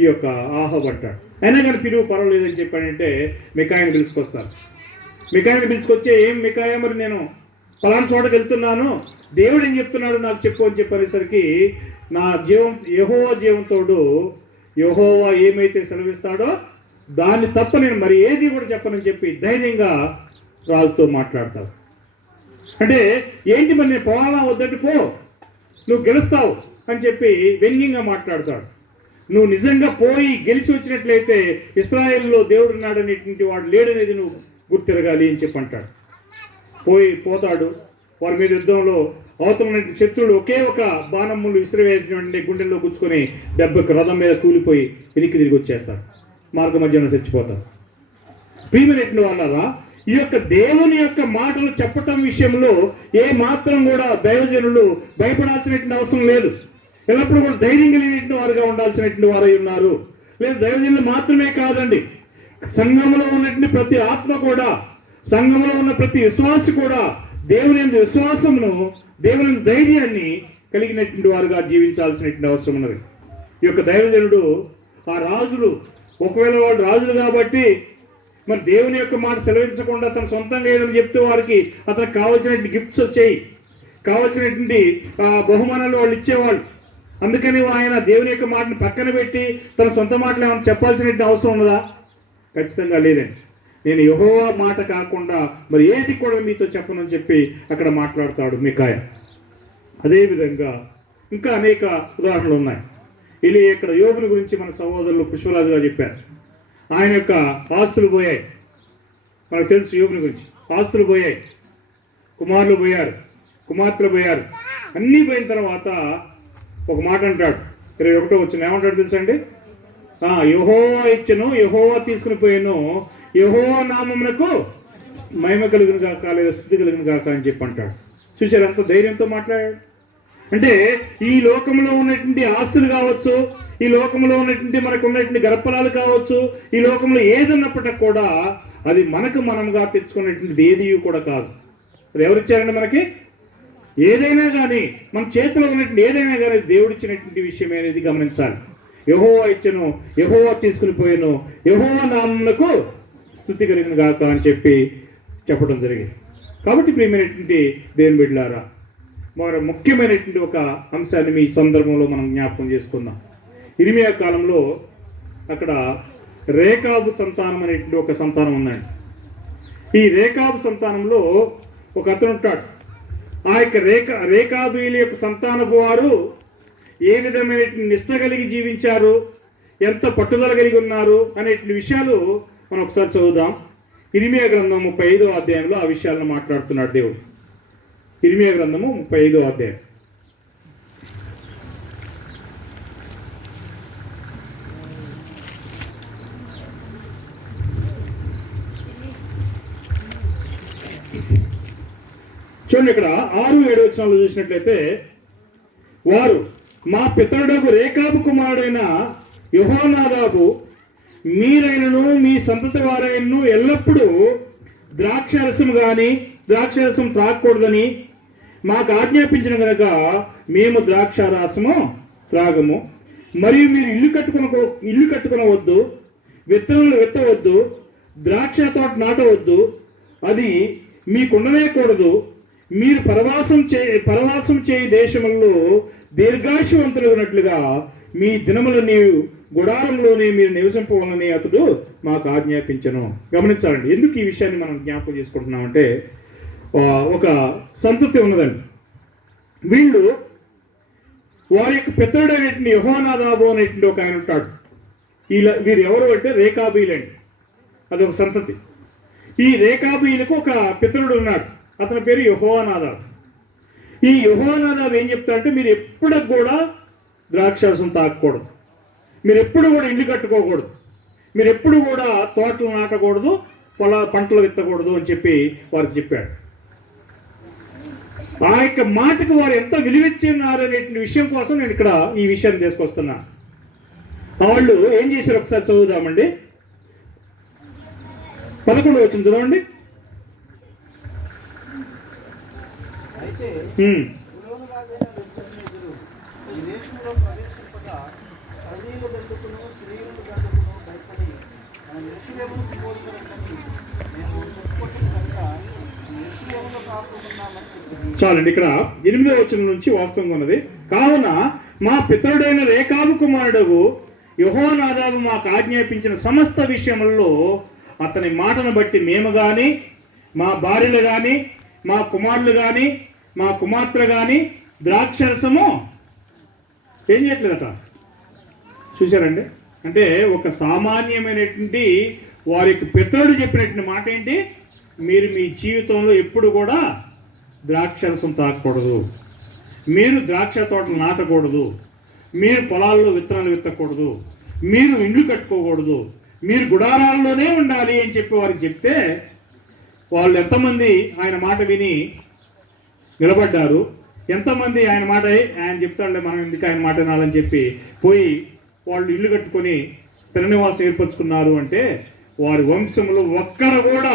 ఈ యొక్క ఆహాబ్ అంటాడు. అయినా కానీ పిలువు పర్వాలేదని చెప్పాడంటే మికాయాని పిలుచుకొస్తారు. మికాయాని పిలుచుకొచ్చే, ఏం మికాయా, మరి నేను పలానా చోటకి వెళ్తున్నాను, దేవుడు ఏం చెప్తున్నాడు నాకు చెప్పు అని చెప్పేసరికి, నా జీవం యెహోవా జీవంతోడు, యెహోవా ఏమైతే సెలవిస్తాడో దాన్ని తప్ప నేను మరి ఏది కూడా చెప్పనని చెప్పి ధైర్యంగా రాజుతో మాట్లాడతాడు. అంటే ఏంటి, మరి నేను పోవాలా వద్దంటే పో, నువ్వు గెలుస్తావు అని చెప్పి వ్యంగ్యంగా మాట్లాడతాడు. నువ్వు నిజంగా పోయి గెలిచి వచ్చినట్లయితే ఇశ్రాయేల్లో దేవుడు ఉన్నాడు అనేటువంటి వాడు లేడనేది నువ్వు గుర్తిరగాలి అని చెప్పి అంటాడు. పోతాడు. వారి మీద యుద్ధంలో అవతల శత్రువులు ఒకే ఒక బాణం ముళ్ళు విసిరివేసినటువంటి గుండెల్లో గుచ్చుకొని దెబ్బకి రథం మీద కూలిపోయి వెనక్కి తిరిగి వచ్చేస్తారు, మార్గ మధ్యలో చచ్చిపోతారు. ప్రియమైనటువంటి వాళ్ళారా, ఈ యొక్క దేవుని యొక్క మాటలు చెప్పటం విషయంలో ఏ మాత్రం కూడా దైవజనులు భయపడాల్సినటువంటి అవసరం లేదు. ఎల్లప్పుడూ కూడా ధైర్యం కలిగినటువంటి వారుగా ఉండాల్సినటువంటి వారై ఉన్నారు. లేదు, దైవజనులు మాత్రమే కాదండి, సంఘంలో ఉన్నటువంటి ప్రతి ఆత్మ కూడా, సంఘంలో ఉన్న ప్రతి విశ్వాసి కూడా దేవుని యందు విశ్వాసమును, దేవుని ధైర్యాన్ని కలిగినటువంటి వారుగా జీవించాల్సినటువంటి అవసరం ఉన్నది. ఈ యొక్క దైవజనుడు, ఆ రాజులు ఒకవేళ వాళ్ళు రాజులు కాబట్టి మరి దేవుని యొక్క మాట సెలవించకుండా తన సొంతంగా ఏదని చెప్తే వారికి అతనికి కావాల్సినటువంటి గిఫ్ట్స్ వచ్చాయి, కావాల్సినటువంటి బహుమానాలు వాళ్ళు ఇచ్చేవాళ్ళు. అందుకని ఆయన దేవుని యొక్క మాటను పక్కన పెట్టి తన సొంత మాటలు ఏమైనా చెప్పాల్సినటువంటి అవసరం ఉన్నదా? ఖచ్చితంగా లేదండి. నేను యెహోవా మాట కాకుండా మరి ఏది కూడా మీతో చెప్పనని చెప్పి అక్కడ మాట్లాడతాడు మికాయా. అదేవిధంగా ఇంకా అనేక ఉదాహరణలు ఉన్నాయి. ఇది ఇక్కడ యోబుని గురించి మన సహోదరులు పుష్పరాజు గారు చెప్పారు. ఆయన యొక్క ఆస్తులు పోయాయి, మనకు తెలుసు. యోబుని గురించి ఆస్తులు పోయాయి, కుమారులు పోయారు, కుమార్తెలు పోయారు. అన్నీ పోయిన తర్వాత ఒక మాట అంటాడు, 21 వచ్చిన ఏమంటాడు తెలుసండి? యెహోవా ఇచ్చెను, యెహోవా తీసుకుని పోయాను, యెహోవా నామమునకు మహిమ కలుగును కాక, లేదా స్తుతి కలుగును కాక అని చెప్పి అంటాడు. చూశారు ఎంత ధైర్యంతో మాట్లాడాడు. అంటే ఈ లోకంలో ఉన్నటువంటి ఆస్తులు కావచ్చు, ఈ లోకంలో ఉన్నటువంటి మనకు ఉన్నటువంటి గర్భఫలాలు కావచ్చు, ఈ లోకంలో ఏదన్నప్పటికీ కూడా అది మనకు మనముగా తెచ్చుకున్నటువంటిది ఏది కూడా కాదు. అది ఎవరిచ్చారండి మనకి? ఏదైనా కానీ మన చేతిలో ఉన్నటువంటి ఏదైనా కానీ దేవుడిచ్చినటువంటి విషయం అనేది గమనించాలి. యెహోవా ఇచ్చెను, యెహోవా తీసుకుని పోయాను, యెహోవా నామమునకు స్తుతి కలిగిన గాక అని చెప్పి చెప్పడం జరిగింది. కాబట్టి ప్రియమైనటువంటి దేవుని బిడ్డలారా, మరి ముఖ్యమైనటువంటి ఒక అంశాన్ని మీ సందర్భంలో మనం జ్ఞాపకం చేసుకుందాం. ఇర్మియా కాలంలో అక్కడ రేకాబు సంతానం అనేటువంటి ఒక సంతానం ఉందండి. ఈ రేకాబు సంతానంలో ఒక అతను ఉంటాడు. ఆ యొక్క రేకాబీల యొక్క సంతానపు వారు ఏ విధమైన నిష్ట కలిగి జీవించారు, ఎంత పట్టుదల కలిగి ఉన్నారు అనేటువంటి విషయాలు మనం ఒకసారి చదువుదాం. ఇర్మియా గ్రంథం 35వ అధ్యాయంలో ఆ విషయాలను మాట్లాడుతున్నాడు దేవుడు. ఇర్మియా గ్రంథము 35వ అధ్యాయం. చూడండి, ఇక్కడ 6-7 వచనాలు చూసినట్లయితే, వారు మా పితరుడకు రేకాబు కుమారుడైన యెహోనాదాబు మీరైనను మీ సంతతి వారైనను ఎల్లప్పుడూ ద్రాక్షరసం కానీ ద్రాక్షరసం త్రాగకూడదని మాకు ఆజ్ఞాపించిన కనుక మేము ద్రాక్షారసము త్రాగము. మరియు మీరు ఇల్లు కట్టుకునవద్దు, విత్తనములు విత్తవద్దు, ద్రాక్ష తోట నాటవద్దు, అది మీకుండనేకూడదు. మీరు పరవాసం చేయి దేశములలో దీర్ఘాయువంతులున్నట్లుగా మీ దినములని గుడారంలోనే మీరు నివసింపవాలని అతడు మాకు ఆజ్ఞాపించను. గమనించాలండి, ఎందుకు ఈ విషయాన్ని మనం జ్ఞాపకం చేసుకుంటున్నామంటే, ఒక సంతతి ఉన్నదండి. వీళ్ళు వారి యొక్క పితరుడు అనేటువంటి యెహోనాదాబు అనేటువంటి ఒక ఆయన ఉంటాడు. వీరు ఎవరు అంటే రేకాబీలండి. అదొక సంతతి. ఈ రేకాబీలకు ఒక పితరుడు ఉన్నాడు, అతని పేరు యెహోనాదాబు. ఈ యెహోనాదాబు ఏం చెప్తాడంటే, మీరు ఎప్పుడు కూడా ద్రాక్షరసం తాగకూడదు, మీరు ఎప్పుడు కూడా ఇల్లు కట్టుకోకూడదు, మీరు ఎప్పుడు కూడా తోటలు నాటకూడదు, పంటలు విత్తకూడదు అని చెప్పి వారికి చెప్పాడు. ఆ యొక్క మాటకు వారు ఎంత విలువిచ్చి ఉన్నారు అనేటువంటి విషయం కోసం నేను ఇక్కడ ఈ విషయాన్ని తీసుకొస్తున్నా. వాళ్ళు ఏం చేశారు ఒకసారి చదువుదామండి. 11వ వచనం చదవండి. చాలండి, ఇక్కడ 8వ వచనం నుంచి వాస్తవంగా ఉన్నది. కావున మా పితరుడైన రేకాబు కుమారుడు యెహోనాదాబు మాకు ఆజ్ఞాపించిన సమస్త విషయములలో అతని మాటను బట్టి మేము కానీ, మా భార్యలు కానీ, మా కుమారులు కానీ, మా కుమార్తెలు కానీ ద్రాక్షరసము ఏం చేయట్లేదట. చూశారండి, అంటే ఒక సామాన్యమైనటువంటి వారికి పితరుడు చెప్పినటువంటి మాట ఏంటి? మీరు మీ జీవితంలో ఎప్పుడు కూడా ద్రాక్షరసం తాగకూడదు, మీరు ద్రాక్ష తోటలు నాటకూడదు, మీరు పొలాల్లో విత్తనాలు విత్తకూడదు, మీరు ఇండ్లు కట్టుకోకూడదు, మీరు గుడారాల్లోనే ఉండాలి అని చెప్పి వారికి చెప్తే వాళ్ళు ఎంతమంది ఆయన మాట విని నిలబడ్డారు? ఎంతమంది ఆయన మాట ఆయన చెప్తాడులే మనం ఎందుకు ఆయన మాట వినాలని చెప్పి పోయి వాళ్ళు ఇల్లు కట్టుకొని స్థిర నివాసం ఏర్పరచుకున్నారు అంటే వారి వంశంలో ఒక్కరు కూడా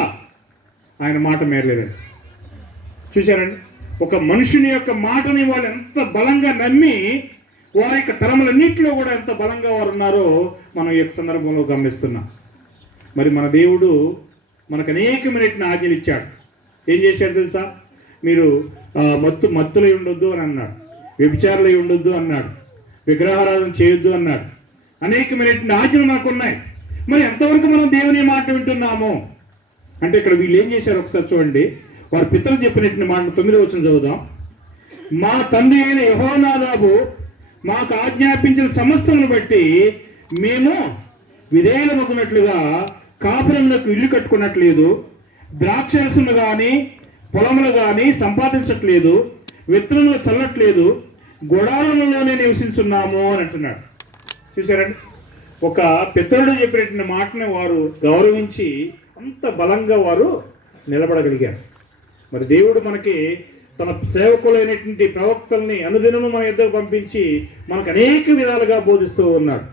ఆయన మాట మేరలేదండి. చూశారండి, ఒక మనుషుని యొక్క మాటని వాళ్ళు ఎంత బలంగా నమ్మి వారి యొక్క తరములన్నింటిలో కూడా ఎంత బలంగా వారు ఉన్నారో మనం ఈ యొక్క సందర్భంలో గమనిస్తున్నాం. మరి మన దేవుడు మనకు అనేకమైన ఆజ్ఞలు ఇచ్చాడు. ఏం చేశాడు తెలుసా? మీరు మత్తులై ఉండొద్దు అని అన్నాడు, వ్యభిచారులై ఉండొద్దు అన్నాడు, విగ్రహారాధన చేయొద్దు అన్నాడు. అనేకమైనటువంటి ఆజ్ఞలు మనకు ఉన్నాయి. మరి ఎంతవరకు మనం దేవుని మాట వింటున్నాము? అంటే ఇక్కడ వీళ్ళు ఏం చేశారు ఒకసారి చూడండి. వారి పితరులు చెప్పినటువంటి మాట 9వ వచనం చదువుదాం. మా తండ్రి అయిన యెహోనాదాబు మాకు ఆజ్ఞాపించిన సమస్తమును బట్టి మేము విధేయులమగునట్లుగా కాపురములకు ఇల్లు కట్టుకున్నట్లేదు, ద్రాక్షరసములు కానీ పొలములు కానీ సంపాదించట్లేదు, విత్తనములు చల్లట్లేదు, గుడారములోనే నివసిస్తున్నాము అని అంటున్నాడు. చూసారండి, ఒక పితరుడు చెప్పినటువంటి మాటని వారు గౌరవించి అంత బలంగా వారు నిలబడగలిగారు. మరి దేవుడు మనకి తన సేవకులైనటువంటి ప్రవక్తల్ని అనుదినము మన యుద్ధకు పంపించి మనకు అనేక విధాలుగా బోధిస్తూ ఉన్నాడు.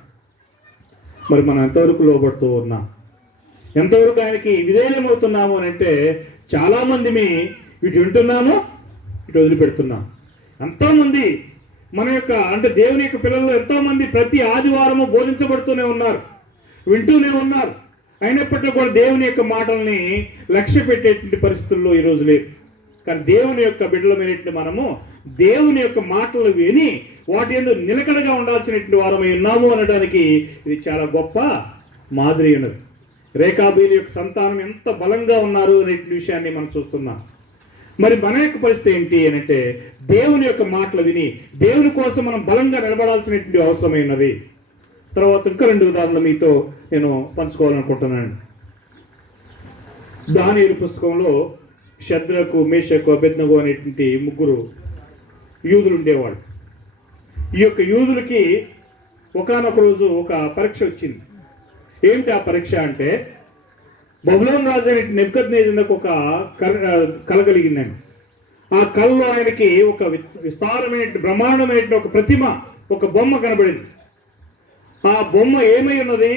మరి మనం ఎంతవరకు లోబడుతూ ఉన్నాం, ఎంతవరకు ఆయనకి విధేయమవుతున్నాము అని అంటే చాలామంది ఇటు వింటున్నాము, ఇటు వదిలిపెడుతున్నాం. ఎంతోమంది మన యొక్క అంటే దేవుని యొక్క పిల్లలు ఎంతోమంది ప్రతి ఆదివారము బోధించబడుతూనే ఉన్నారు, వింటూనే ఉన్నారు. అయినప్పటికీ కూడా దేవుని యొక్క మాటల్ని లక్ష్య పెట్టేటువంటి పరిస్థితుల్లో ఈరోజు లేవు. కానీ దేవుని యొక్క బిడ్డలమైనటువంటి మనము దేవుని యొక్క మాటలు విని వాటి యందు నిలకడగా ఉండాల్సినటువంటి వారమై ఉన్నాము అనడానికి ఇది చాలా గొప్ప మాదిరి ఉన్నది. రేఖాబీలు యొక్క సంతానం ఎంత బలంగా ఉన్నారు అనే విషయాన్ని మనం చూస్తున్నాం. మరి మన యొక్క పరిస్థితి ఏంటి అని అంటే దేవుని యొక్క మాటలు విని దేవుని కోసం మనం బలంగా నిలబడాల్సినటువంటి అవసరమైనది. తర్వాత ఇంకా 2 ఉదాహరణలు మీతో నేను పంచుకోవాలనుకుంటున్నాను. దానియేలు పుస్తకంలో షద్రకు, మేషకు, అబేద్నెగో అనేటువంటి 3 యూదులు ఉండేవాళ్ళు. ఈ యొక్క యూదులకి ఒకానొక రోజు ఒక పరీక్ష వచ్చింది. ఏమిటి ఆ పరీక్ష అంటే బబులోను రాజు అనే నెబుకద్నెజరుకు ఒక కల కలిగిందండి. ఆ కళలో ఆయనకి ఒక విస్తారమైన బ్రహ్మాండమైన ఒక ప్రతిమ, ఒక బొమ్మ కనబడింది. ఆ బొమ్మ ఏమై ఉన్నది,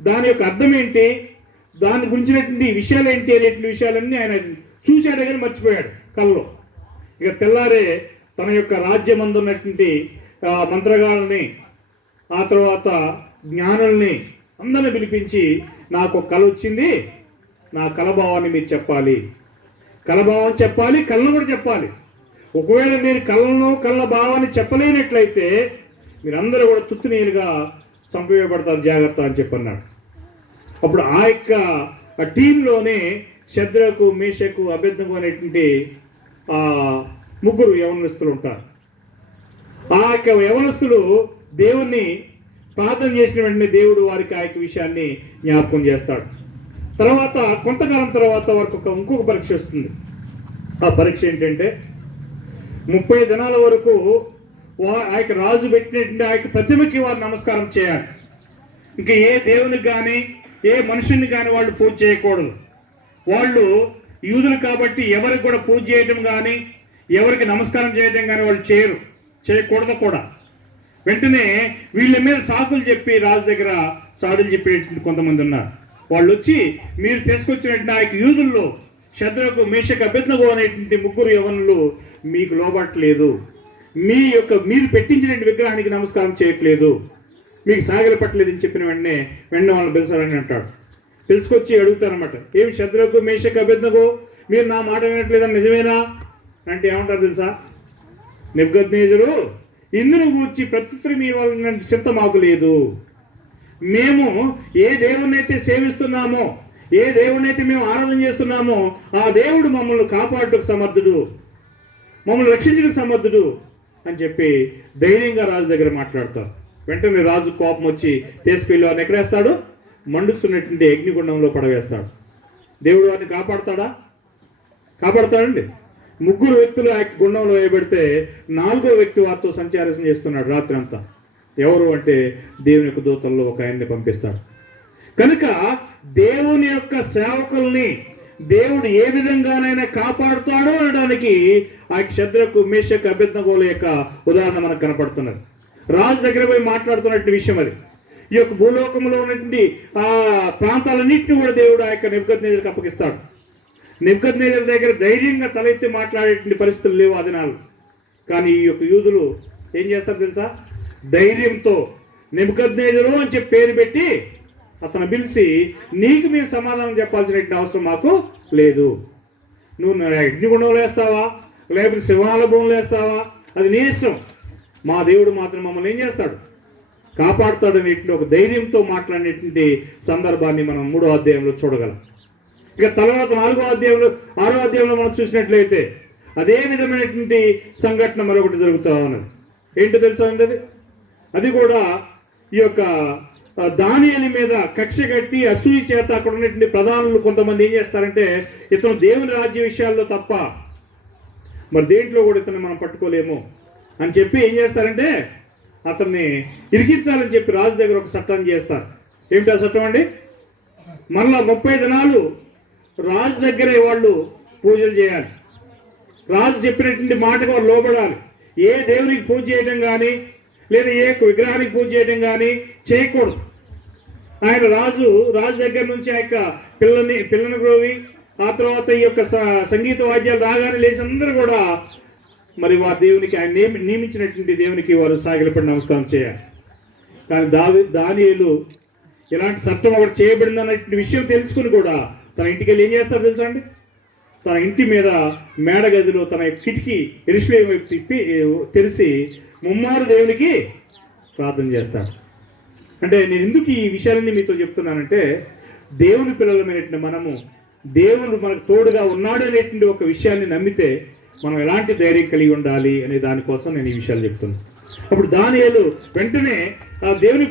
దాని యొక్క అర్థం ఏంటి, దాని గురించినటువంటి విషయాలు ఏంటి అనేటువంటి విషయాలన్నీ ఆయన చూశాడే కానీ మర్చిపోయాడు కళలో. ఇక తెల్లారే తన యొక్క రాజ్యమందు ఉన్నటువంటి మంత్రగాళ్ళని, ఆ తర్వాత జ్ఞానుల్ని అందరిని పిలిపించి నాకు ఒక కళ వచ్చింది, నా కళభావాన్ని మీరు చెప్పాలి, కళభావం చెప్పాలి, కళ్ళను కూడా చెప్పాలి. ఒకవేళ మీరు కళ్ళ భావాన్ని చెప్పలేనట్లయితే మీరందరూ కూడా తుత్తునీయులుగా చంపివేయబడతారు, జాగ్రత్త అని చెప్పన్నాడు. అప్పుడు ఆ యొక్క టీంలోనే షద్రకు, మేషకు, అబేద్నెగో అనేటువంటి 3 యవనస్తులు ఉంటారు. ఆ యొక్క యవనస్తులు దేవుణ్ణి ప్రార్థన చేసిన వెంటనే దేవుడు వారికి ఆ యొక్క విషయాన్ని జ్ఞాపకం చేస్తాడు. తర్వాత కొంతకాలం తర్వాత వారికి ఇంకొక పరీక్ష వస్తుంది. ఆ పరీక్ష ఏంటంటే 30 దినాల వరకు ఆ యొక్క రాజు పెట్టినటువంటి ఆ యొక్క ప్రతిమకి వారు నమస్కారం చేయాలి. ఇంకా ఏ దేవునికి కానీ ఏ మనుషుని కానీ వాళ్ళు పూజ చేయకూడదు. వాళ్ళు యూదులు కాబట్టి ఎవరికి కూడా పూజ చేయడం కానీ ఎవరికి నమస్కారం చేయడం కానీ వాళ్ళు చేయకూడదు కూడా. వెంటనే వీళ్ళ మీద సాకులు చెప్పి రాజు దగ్గర సాడులు చెప్పేటువంటి కొంతమంది ఉన్నారు. వాళ్ళు వచ్చి మీరు తీసుకొచ్చినటువంటి ఆ యొక్క యూదుల్లో షద్రకు, మేషకు, అబేద్నెగో అనేటువంటి 3 యవనులు మీకు లోబట్టలేదు, మీరు పెట్టించినటువంటి విగ్రహానికి నమస్కారం చేయట్లేదు, మీకు సాగిల పట్టలేదు అని చెప్పిన వెంటనే వాళ్ళని పిలిచారని అంటాడు. పిలుచుకొచ్చి అడుగుతారనమాట, ఏమి షద్రకు, మేషకు, అబేద్నెగో మీరు నా మాట వినట్లేదని నిజమేనా అంటే ఏమంటారు తెలుసా? నెబుకద్నెజరు ఇందును గూర్చి ప్రత్యుత్తరం ఇవ్వాలన్న చింత మాకు లేదు. మేము ఏ దేవుణ్ణి అయితే సేవిస్తున్నామో, ఏ దేవుణ్ణి అయితే మేము ఆరాధన చేస్తున్నామో ఆ దేవుడు మమ్మల్ని కాపాడుటకు సమర్థుడు, మమ్మల్ని రక్షించడానికి సమర్థుడు అని చెప్పి ధైర్యంగా రాజు దగ్గర మాట్లాడతారు. వెంటనే రాజు కోపం వచ్చి తీసుకెళ్ళి వారిని ఎక్కడేస్తాడు? మండుతున్నటువంటి అగ్నిగుండంలో పడవేస్తాడు. దేవుడు వారిని కాపాడతాడండి. 3 వ్యక్తులు ఆ గుండంలో వేయబడితే 4వ వ్యక్తి వారితో సంచారం చేస్తున్నాడు రాత్రి అంతా. ఎవరు అంటే దేవుని యొక్క దూతల్లో ఒక ఆయన్ని పంపిస్తాడు. కనుక దేవుని యొక్క సేవకుల్ని దేవుడు ఏ విధంగానైనా కాపాడుతాడో అనడానికి ఆ షద్రకు, మేషకు, అబేద్నెగోల యొక్క ఉదాహరణ మనకు కనపడుతున్నది. రాజు దగ్గర పోయి మాట్లాడుతున్నట్టు విషయం అది. ఈ యొక్క భూలోకంలో ఉన్నటువంటి ఆ ప్రాంతాలన్నింటినీ కూడా దేవుడు ఆ యొక్క నెబుకద్నెజరుకు అప్పగిస్తాడు. నెబుకద్నెజరు దగ్గర ధైర్యంగా తలెత్తి మాట్లాడేటువంటి పరిస్థితులు లేవు ఆ దినాలు. కానీ ఈ యొక్క యూదులు ఏం చేస్తారు తెలుసా? ధైర్యంతో నెబుకద్నెజరు అని చెప్పి పేరు పెట్టి అతను పిలిచి, నీకు మేము సమాధానం చెప్పాల్సినటువంటి అవసరం మాకు లేదు, నువ్వు అగ్నిగుండంలో వేస్తావా లేకపోతే సింహాలభూములు వేస్తావా అది నీ ఇష్టం, మా దేవుడు మాత్రం మమ్మల్ని ఏం చేస్తాడు? కాపాడుతాడు అనేటువంటి ఒక ధైర్యంతో మాట్లాడినటువంటి సందర్భాన్ని మనం 3వ అధ్యాయంలో చూడగలం. ఇక తర్వాత 6వ అధ్యాయంలో మనం చూసినట్లయితే అదే విధమైనటువంటి సంఘటన మరొకటి జరుగుతూ ఉన్నది. ఏంటో తెలుసా అండి అది కూడా ఈ యొక్క దానియేలు మీద కక్ష కట్టి అసూయ చేత అక్కడ ఉన్నటువంటి ప్రధానులు కొంతమంది ఏం చేస్తారంటే ఇతను దేవుని రాజ్య విషయాల్లో తప్ప మరి దేంట్లో కూడా ఇతను మనం పట్టుకోలేము అని చెప్పి ఏం చేస్తారంటే అతన్ని ఇరికించాలని చెప్పి రాజు దగ్గర ఒక చట్టాన్ని చేస్తారు. ఏమిటి ఆ చట్టం అండి? మళ్ళా 30 దినాలు రాజు దగ్గరే వాళ్ళు పూజలు చేయాలి, రాజు చెప్పినటువంటి మాటకు వాళ్ళు లోబడాలి. ఏ దేవునికి పూజ చేయడం కానీ లేదా ఏ విగ్రహానికి పూజ చేయడం కానీ చేయకూడదు. ఆయన రాజు దగ్గర నుంచి ఆ యొక్క పిల్లని గ్రోవి ఆ తర్వాత ఈ యొక్క సంగీత వాద్యాలు రాగానే లేచి అందరూ కూడా మరి వారి దేవునికి ఆయన నియమించినటువంటి దేవునికి వారు సాగిలపడి నమస్కారం చేయాలి. కానీ దానియేలు ఇలాంటి చట్టం ఒకటి చేయబడింది అన్నటువంటి విషయం తెలుసుకుని కూడా తన ఇంటికి వెళ్ళి ఏం చేస్తారు తెలుసా అండి? తన ఇంటి మీద మేడ గదిలో తన కిటికీ యెరూషలేము వైపు తిప్పి తెరిచి ముమ్మారు దేవునికి ప్రార్థన చేస్తాడు. అంటే నేను ఎందుకు ఈ విషయాలన్నీ మీతో చెప్తున్నానంటే దేవుని పిల్లలమైనటువంటి మనము దేవుడు మనకు తోడుగా ఉన్నాడు అనేటువంటి ఒక విషయాన్ని నమ్మితే మనం ఎలాంటి ధైర్యం కలిగి ఉండాలి అనే దానికోసం నేను ఈ విషయాలు చెప్తున్నాను. అప్పుడు దానియేలు వెంటనే దేవుని